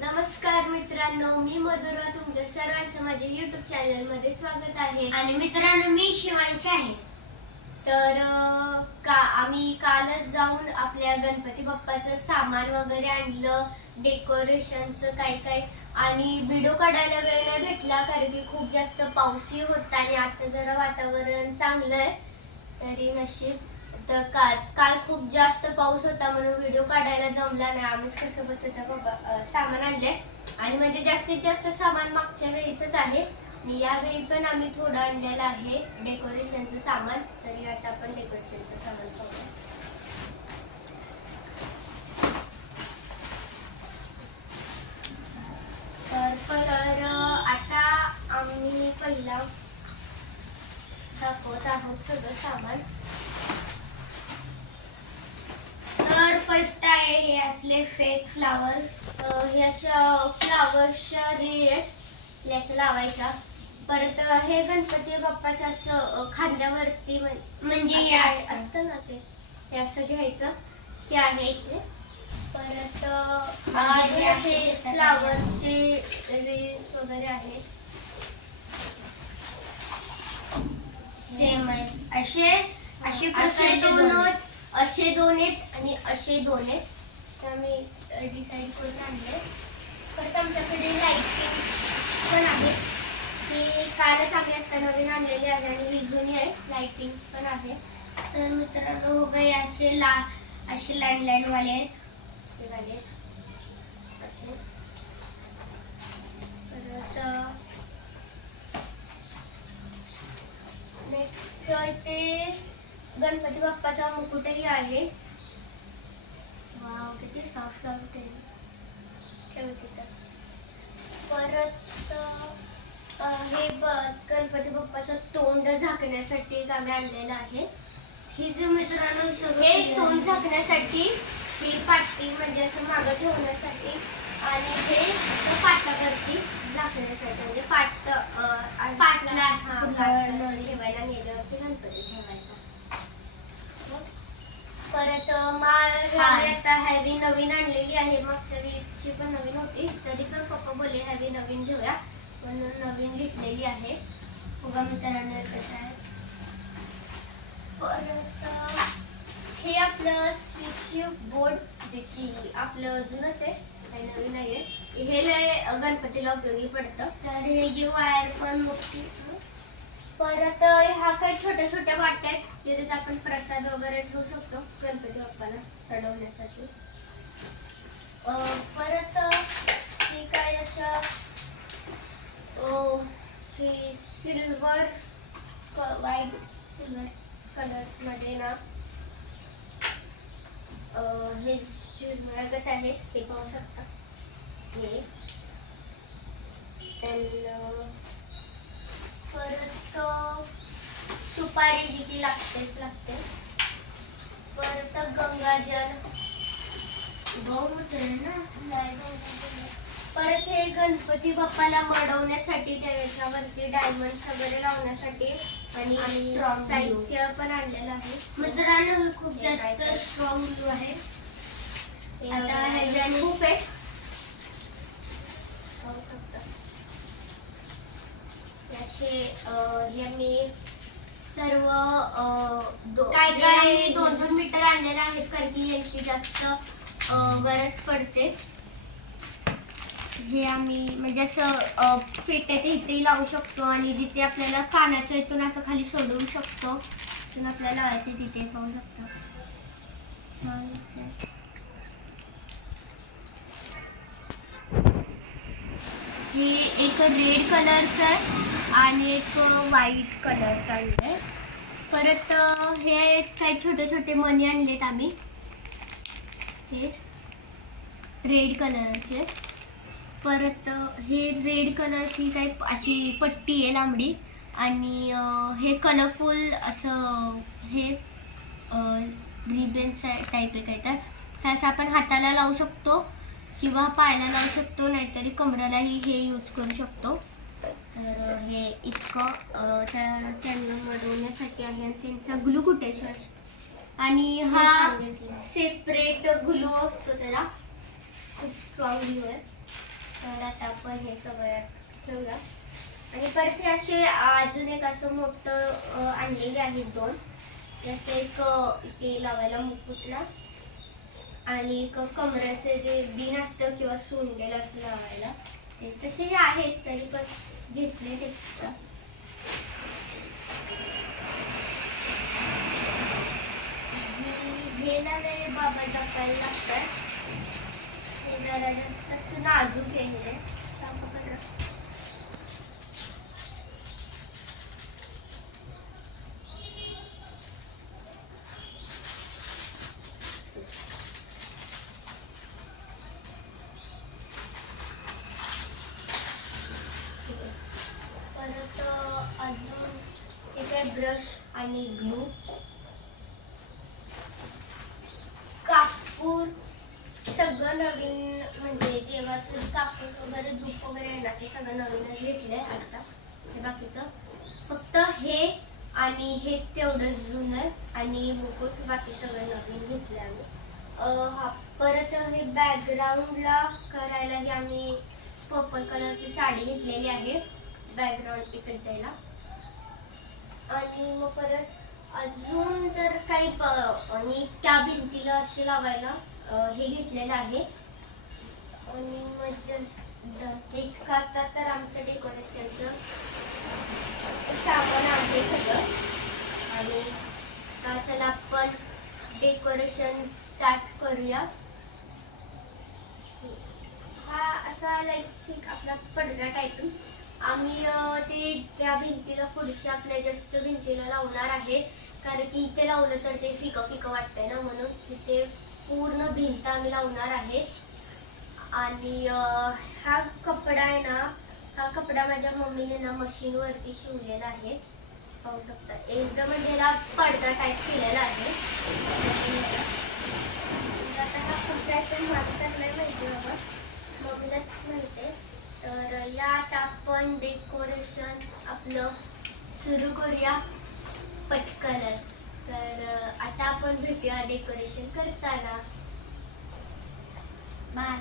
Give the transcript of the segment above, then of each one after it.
नमस्कार मित्रांनो मी मधुरा. तुमच्या सर्वांचं माझ्या युट्यूब चॅनलमध्ये स्वागत आहे. आणि मित्रांनो मी शिवांशी आहे. तर का आम्ही कालच जाऊन आपल्या गणपती बाप्पाचं सामान वगैरे आणलं डेकोरेशनचं काय काय. आणि व्हिडिओ काढायला वेळ नाही भेटला कारण की खूप जास्त पावसी होता आणि आता जरा वातावरण चांगलं आहे तरी नशीब. तर काल काल खूप जास्त पाऊस होता म्हणून व्हिडिओ काढायला जमला नाही. आम्ही कसं बसत बाबा सामान आणले आणि म्हणजे जास्तीत जास्त सामान मागच्या वेळीच आहे. आणि यावेळी पण आम्ही थोडं आणलेलं आहे डेकोरेशनचं सामान. तरी आता आपण डेकोरेशनचं सामान पाहूया. तर तर आता आम्ही पहिला दाखवत आहोत सगळं सामान तर फर्स्ट आहे हे असले फेक फ्लावर्स हे अशा फ्लावर्सच्या रे हे असं लावायच्या परत हे गणपती बाप्पाचं असं खांद्यावरती म्हण- म्हणजे हे. असतं ना ते. ते असं घ्यायचं. ते आहे इथे. परत हे हे असे. फ्लावर्सचे रेस वगैरे आहेत. सेम आहे. असे असे दोन असे दोन आहेत आणि असे दोन आहेत. ते आम्ही डिसाईड करून आणले परत आमच्याकडे लाईटिंग पण आहे. ती कालच आम्ही आत्ता नवीन आणलेली आहे आणि ही जुनी आहे लाईटिंग पण आहे. तर मित्रांनो हो गए असे ला असे लँडलाईन वाले आहेत. हे वाले आहेत. असे. परत नेक्स्ट इथे गणपती बाप्पाचा मुकुटही आहे. वाव किती साफ साफ आहे. ठेव तिथं. परत हे ब- गणपती बाप्पाचं तोंड झाकण्यासाठी एक आम्ही आणलेलं आहे. ही जे मित्रांनो हे तोंड. झाकण्यासाठी ही पाटी म्हणजे असं मागं ठेवण्यासाठी आणि हे पाटावरती झाकण्यासाठी म्हणजे पाट पाटला ठेवायला आणि याच्यावरती गणपती ठेवायचा मग परत अं, माळ हे हार. आम्ही आता हॅवी नवीन आणलेली आहे. मागच्या वीकची पण नवीन होती. तरी पण पप्पा बोलले हॅवी नवीन घेऊया. म्हणून नवीन घेतलेली आहे. उगा मित्रांनो हे कसं आहे? परत हे आपलं स्विच बोर्ड जे की आपलं अजूनच आहे काही नवीन नाही आहे हे लय गणपतीला उपयोगी पडतं. तर हे जी वायर पण मोठी परत ह्या काही छोट्या छोट्या वाट्या आहेत ज्याच्यात आपण प्रसाद वगैरे ठेवू शकतो गणपती बाप्पाला चढवण्यासाठी. परत अं, ही काय अशा सिल्वर व्हाईट सिल्वर कलरमध्ये ना हे चिरमुळ्यागत आहेत हे पाहू शकता. हे. And, परत सुपारी जी की लागतेच. लागते परत गंगाजल. बहुत आहे ना? नाही. परत हे गणपती बाप्पाला मडवण्यासाठी त्याच्यावरती डायमंड वगैरे लावण्यासाठी आणि साहित्य पण आणलेलं आहे. मित्रांनो खूप जास्त स्ट्रॉंग आहे. आता आता ह्याच्याने- खूप आहे पाहू शकता. हे अं, हे मी सर्व काय हे काय दोन दोन मीटर आणलेले आहेत कारण की यांची जास्त गरज पडते. हे आम्ही म्हणजे असं फेट्याच्या इथेही लावू शकतो आणि जिथे आपल्याला कानाच्या इथून असं खाली सोडवू शकतो तिथून आपल्याला लावायचे तिथे पाहू शकता. हे एक रेड कलरचं आहे. आणि एक व्हाईट कलरचा आणलंय परत हे काही छोटे छोटे मणी आणलेत आम्ही. हे रेड कलरचे परत हे रेड कलरची काही अशी पट्टी आहे लांबडी. आणि हे कलरफुल असं हे रिबन्स टाईप आहे काय तर हे असं आपण हाताला लावू शकतो किंवा पायाला लावू शकतो नाहीतरी कमरालाही हे यूज करू शकतो. तर हे इतकं त्या त्यांना मरवण्यासाठी आहे आणि त्यांचा ग्लू कुठे आणि हा सेपरेट ग्लू असतो त्याला. खूप स्ट्रॉंग ग्लू आहे. तर आता आपण हे सगळं ठेवूया. आणि परत हे असे अजून एक असं मोठं आणलेले आहेत दोन. जसं एक इथे लावायला मुकुटला आणि एक कमऱ्याचं जे बीन असतं किंवा सोंडेल असं लावायला. ते तसे हे आहेत तरी पण. घेतले एक्स्ट्रा घ्यायला लय बाबा जपायला लागतात नाजूक आहे हे. टाकू का जरा? परत अं, अजून एक आहे ब्रश आणि ग्लू. कापूर सगळं नवीन म्हणजे देवाचं कापूस वगैरे धूप वगैरे येणार ते सगळं नवीनच घेतलंय आता. हे बाकीचं. फक्त हे आणि हेच तेवढं जुनं आहे. आणि मुकुट बाकी सगळं नवीन घेतलंय आम्ही. हा परत हे बॅकग्राऊंडला करायला ही आम्ही पर्पल कलरची साडी घेतलेली आहे. बॅकग्राऊंड इफेक्ट द्यायला. आणि मग परत अजून जर काही आणि त्या भिंतीला असे लावायला हे घेतलेलं आहे. आणि मग जर हे करतात तर आमचं डेकोरेशनचं सामान आहे सगळं. आणि का चला आपण डेकोरेशन स्टार्ट करूया. हा असा लाईक थिंक आपला पडदा टाईप आम्ही ते त्या भिंतीला पुढच्या आपल्या जस्ट भिंतीला लावणार आहे. कारण की इथे लावलं तर ते फिकं फिकं वाटतंय ना म्हणून. तिथे पूर्ण भिंत आम्ही लावणार आहे. आणि हा कपडा आहे ना हा कपडा माझ्या मम्मीने ना मशीनवरती शिवलेला आहे. पाहू शकता. एकदम म्हणजे पडदा टाईप केलेला आहे. आता हा कसा आहे माहिती बाबा. मम्मीलाच माहिती आहे. तर यात आपण डेकोरेशन आपलं सुरू करूया पटकनच. तर आता आपण भेटूया डेकोरेशन करताना. बाय.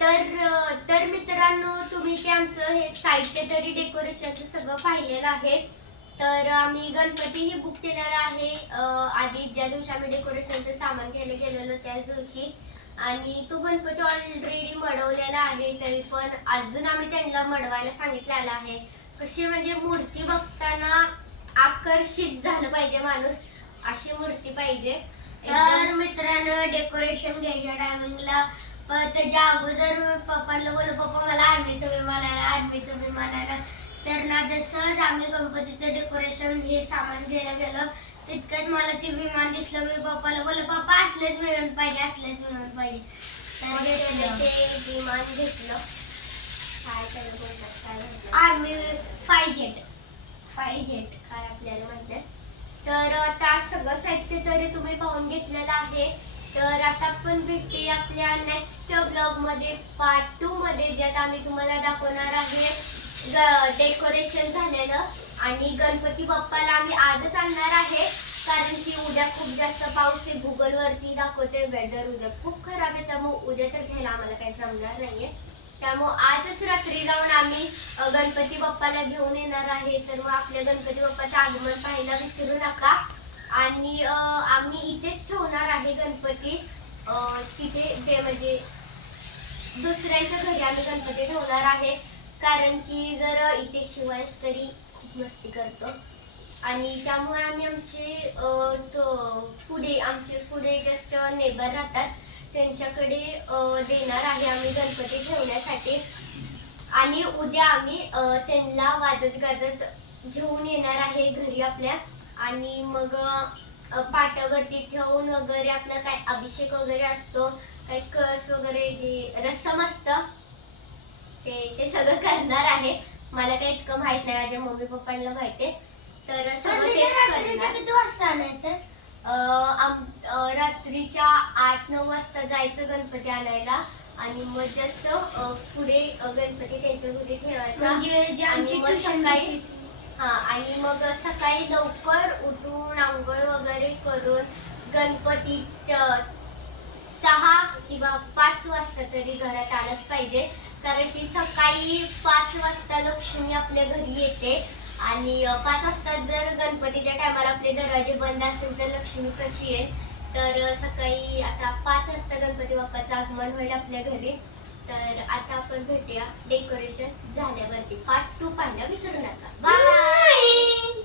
तर तर मित्रांनो तुम्ही ते आमचं हे साहित्य तरी डेकोरेशनचं सगळं पाहिलेलं आहे. तर आम्ही गणपतीही बुक केलेला आहे. आधी ज्या दिवशी आम्ही डेकोरेशनचं सामान घ्यायला गेलेलो त्याच दिवशी आणि तो गणपती ऑलरेडी मडवलेला आहे तरी पण अजून आम्ही त्यांना मडवायला सांगितलेला आहे. कशी म्हणजे मूर्ती बघताना आकर्षित झालं पाहिजे माणूस अशी मूर्ती पाहिजे. तर मित्रांनो डेकोरेशन घ्यायच्या टायमिंगला त्याच्या अगोदर मी पप्पांना बोललो पप्पा मला आर्मीचं विमान आहे आर्मीचं विमान आहे ना तर ना जसंच आम्ही गणपतीचं डेकोरेशन हे सामान घ्यायला गेलो तितकंच मला ते विमान दिसलं मी पप्पाला बोललो पप्पा असलेच विमान पाहिजे असलेच विमान पाहिजे. तर मग घेतलं. ते विमान घेतलं. काय त्याला बोलतात काय म्हणतात आर्मी फाय जेट. फाय जेट काय आपल्याला आहे. तर आता सगळं साहित्य तरी तुम्ही पाहून घेतलेलं आहे. तर आता आपण भेटते आपल्या नेक्स्ट ब्लॉगमध्ये पार्ट टू मध्ये ज्यात आम्ही तुम्हाला दाखवणार आहे डेकोरेशन झालेलं. आणि गणपती बाप्पाला आम्ही आजच आणणार आहे. कारण की उद्या खूप जास्त पाऊस आहे गुगल वरती दाखवते वेदर उद्या. खूप खराब आहे त्यामुळे उद्या तर घ्यायला आम्हाला काही जमणार नाहीये. त्यामुळे आजच रात्री जाऊन आम्ही गणपती बाप्पाला घेऊन येणार आहे. तर मग आपल्या गणपती बाप्पाचं आगमन पाहायला विसरू नका. आणि आम्ही इथेच ठेवणार आहे गणपती. तिथे ते म्हणजे दुसऱ्यांच्या घरी आम्ही गणपती ठेवणार आहे. कारण की जर इथे शिवायच तरी खूप मस्ती करतो. आणि त्यामुळे आम्ही आमचे तो पुढे आमचे पुढे जस्ट नेबर राहतात त्यांच्याकडे देणार आहे आम्ही गणपती ठेवण्यासाठी. आणि उद्या आम्ही त्यांना वाजत गाजत घेऊन येणार आहे घरी आपल्या. आणि मग पाटावरती ठेवून वगैरे आपला काय अभिषेक वगैरे असतो काही कस वगैरे जे रसम असतं ते ते सगळं करणार आहे. मला काही इतकं माहीत नाही माझ्या मम्मी पप्पांना माहिती आहे. तर किती वाजता आणायचं? रात्रीच्या आठ नऊ वाजता जायचं गणपती आणायला. आणि मग जस्ट पुढे गणपती त्यांच्या घरी ठेवायचा. म्हणजे आणि मग सकाळी हा आणि मग सकाळी लवकर उठून आंघोळ वगैरे करून गणपती सहा किंवा पाच वाजता तरी घरात आलंच पाहिजे. कारण की सकाळी पाच वाजता लक्ष्मी आपल्या घरी येते. आणि पाच वाजता जर गणपतीच्या टायमाला आपले दरवाजे बंद असेल तर लक्ष्मी कशी येईल तर सकाळी आता पाच वाजता गणपती बाप्पाचं आगमन होईल आपल्या घरी. तर आता आपण भेटूया डेकोरेशन झाल्यावरती. पार्ट टू पाहायला विसरू नका बाय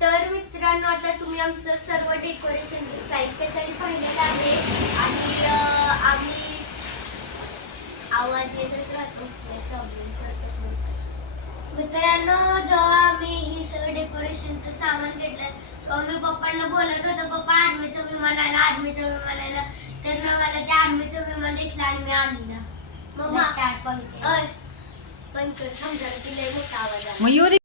तर मित्रांनो आता तुम्ही आमचं सर्व डेकोरेशनचं साहित्य तरी पाहिलेलं आहे. आणि आम्ही आवाज येतच राहतो. प्रॉब्लेम मित्रांनो जेव्हा आम्ही हे सगळं डेकोरेशनचं सामान घेतलं तेव्हा मी पप्पांना बोलत होतो पप्पा आर्मीचं विमान ना आर्मीचं विमान ना तर मग मला त्या आर्मीचं विमान दिसलं आणि मी आणलं मम्मा चार पंखे. पण थांब जरा, तिला मोठा आवाज आला. मयूरी